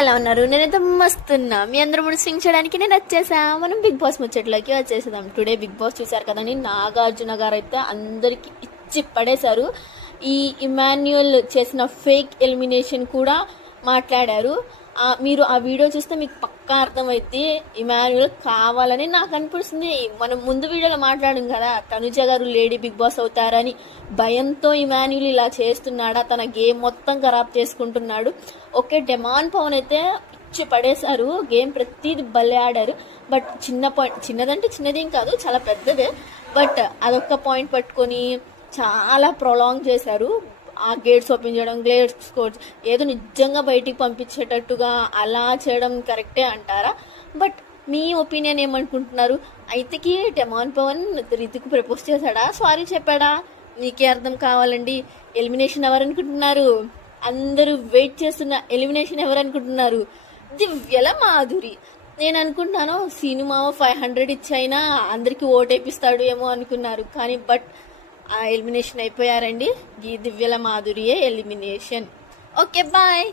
ఎలా ఉన్నారు? నేనైతే మస్తున్నా. మీ అందరూ ముడిసించడానికి నేను వచ్చేసా. మనం బిగ్ బాస్ ముచ్చట్లోకి వచ్చేసేద్దాం. టుడే బిగ్ బాస్ చూసారు కదండి. నాగార్జున గారు అయితే అందరికి ఇచ్చి పడేశారు. ఈ ఇమాన్యుయల్ చేసిన ఫేక్ ఎలిమినేషన్ కూడా మాట్లాడారు. మీరు ఆ వీడియో చూస్తే మీకు పక్కా అర్థమైతే ఇమాన్యుయల్ కావాలని నాకు అనిపిస్తుంది. మనం ముందు వీడియోలో మాట్లాడాం కదా, తనుజ గారు లేడీ బిగ్ బాస్ అవుతారని భయంతో ఇమాన్యుయల్ ఇలా చేస్తున్నాడా, తన గేమ్ మొత్తం ఖరాబ్ చేసుకుంటున్నాడు. ఓకే, డెమాన్ పవన్ అయితే ఇచ్చి పడేశారు. గేమ్ ప్రతిది భలే ఆడారు. బట్ చిన్న పాయింట్, చిన్నదంటే చిన్నదేం కాదు, చాలా పెద్దదే. బట్ అదొక్క పాయింట్ పట్టుకొని చాలా ప్రొలాంగ్ చేశారు. ఆ గేట్స్ ఓపెన్ చేయడం, గేట్స్ కోడ్స్ ఏదో నిజంగా బయటికి పంపించేటట్టుగా అలా చేయడం కరెక్టే అంటారా? బట్ మీ ఒపీనియన్ ఏమనుకుంటున్నారు? అయితేకి డెమాన్ పవన్ రితిక్ ప్రపోజ్ చేశాడా, సారీ చెప్పాడా? మీకే అర్థం కావాలండి. ఎలిమినేషన్ ఎవరనుకుంటున్నారు? అందరూ వెయిట్ చేస్తున్న ఎలిమినేషన్ ఎవరనుకుంటున్నారు? దివ్యల మాధురి. నేను అనుకుంటున్నాను సినిమా 500 ఇచ్చైనా అందరికీ ఓటేపిస్తాడు ఏమో అనుకున్నారు, కానీ బట్ ఆ ఎలిమినేషన్ అయిపోయారండి. దివ్యల మాధురియే ఎలిమినేషన్. Okay, bye.